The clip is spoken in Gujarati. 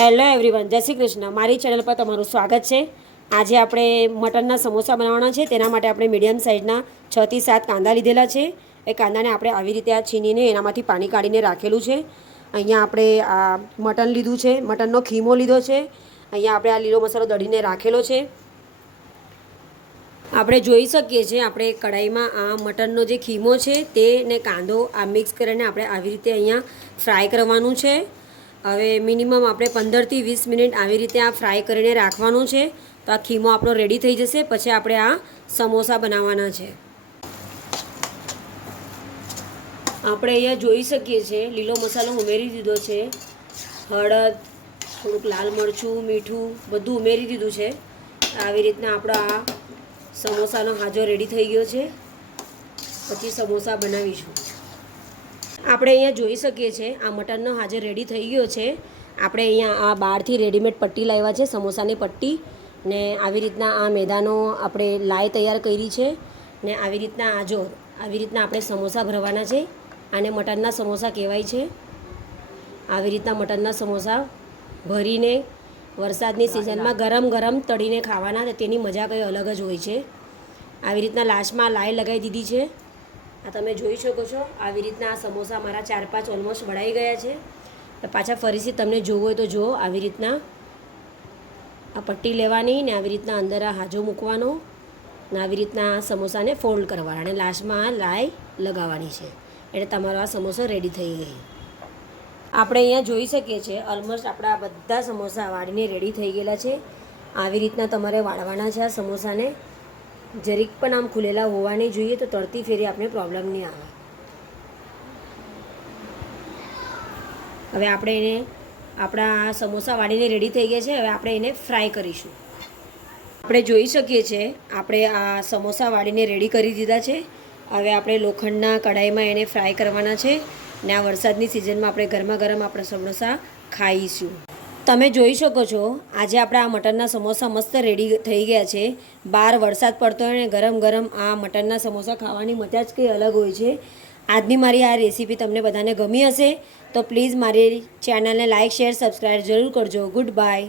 હેલો એવરીવન, જય શ્રી કૃષ્ણ. મારી ચેનલ પર તમારું સ્વાગત છે. આજે આપણે મટનના સમોસા બનાવવાના છે. તેના માટે આપણે મીડિયમ સાઇઝના 6 થી 7 કાંદા લીધેલા છે. એ કાંદાને આપણે આવી રીતે આ છીનીને એનામાંથી પાણી કાઢીને રાખેલું છે. અહીંયા આપણે આ મટન લીધું છે, મટનનો ખીમો લીધો છે. અહીંયા આપણે આ લીલો મસાલો દળીને રાખેલો છે. આપણે જોઈ શકીએ છીએ આપણે કઢાઈમાં આ મટનનો જે ખીમો છે તે ને કાંદો આ મિક્સ કરીને આપણે આવી રીતે અહીંયા ફ્રાય કરવાનું છે. હવે મિનિમમ આપણે 15 થી 20 મિનિટ આવી રીતે આ ફ્રાય કરીને રાખવાનું છે. તો આ ખીમો આપણો રેડી થઈ જશે. પછી આપણે આ સમોસા બનાવવાના છે. આપણે અહીંયા જોઈ શકીએ છીએ લીલો મસાલો ઉમેરી દીધો છે, હળદ, થોડુંક લાલ મરચું, મીઠું બધું ઉમેરી દીધું છે. આવી રીતના આપણો આ સમોસાનો હાજો રેડી થઈ ગયો છે. પછી સમોસા બનાવીશું. આપણે અહીંયા જોઈ શકીએ છીએ આ મટનનો હાજર રેડી થઈ ગયો છે. આપણે અહીંયા આ બહારથી રેડીમેડ પટ્ટી લાવ્યા છે, સમોસાની પટ્ટી. ને આવી રીતના આ મેદાનો આપણે લાઈ તૈયાર કરી છે. ને આવી રીતના આવી રીતના આપણે સમોસા ભરવાના છે. આને મટનના સમોસા કહેવાય છે. આવી રીતના મટનના સમોસા ભરીને વરસાદની સિઝનમાં ગરમ ગરમ તળીને ખાવાના, તેની મજા કંઈ અલગ જ હોય છે. આવી રીતના લાસ્ટમાં લાઈ લગાવી દીધી છે. આ તમે જોઈ શકો છો. આવી રીતના આ સમોસા મારા 4-5 ઓલમોસ્ટ વળાઈ ગયા છે. તો પાછા ફરીથી તમને જોવું હોય તો જુઓ. આવી રીતના આ પટ્ટી લેવાની ને આવી રીતના અંદર આ હાજો મૂકવાનો ને આવી રીતના આ સમોસાને ફોલ્ડ કરવાના અને લાસ્ટમાં આ લાઈ લગાવવાની છે. એટલે તમારો આ સમોસો રેડી થઈ ગઈ. આપણે અહીંયા જોઈ શકીએ છીએ ઓલમોસ્ટ આપણા બધા સમોસા વાળીને રેડી થઈ ગયેલા છે. આવી રીતના તમારે વાળવાના છે આ સમોસાને. જરીક પણ આમ ખુલેલા હોવા નહીં જોઈએ, તો તરતી ફેરી આપણે પ્રોબ્લેમ નહીં આવે. હવે આપણે એને આપણા સમોસા વાળીને રેડી થઈ ગયા છે. હવે આપણે એને ફ્રાય કરીશું. આપણે જોઈ શકીએ છીએ આપણે આ સમોસા વાળીને રેડી કરી દીધા છે. હવે આપણે લોખંડના કઢાઈમાં એને ફ્રાય કરવાના છે. ને આ વરસાદની સિઝનમાં આપણે ગરમા ગરમ આપણા સમોસા ખાઈશું. તમે જોઈ શકો છો આજે આપણા આ મટનના સમોસા મસ્ત રેડી થઈ ગયા છે. બહાર વરસાદ પડતો હોય ને ગરમ ગરમ આ મટનના સમોસા ખાવાની મજા જ કંઈ અલગ હોય છે. આજની મારી આ રેસીપી તમને બધાને ગમી હશે તો પ્લીઝ મારી ચેનલને લાઇક, શેર, સબસ્ક્રાઈબ જરૂર કરજો. Good bye.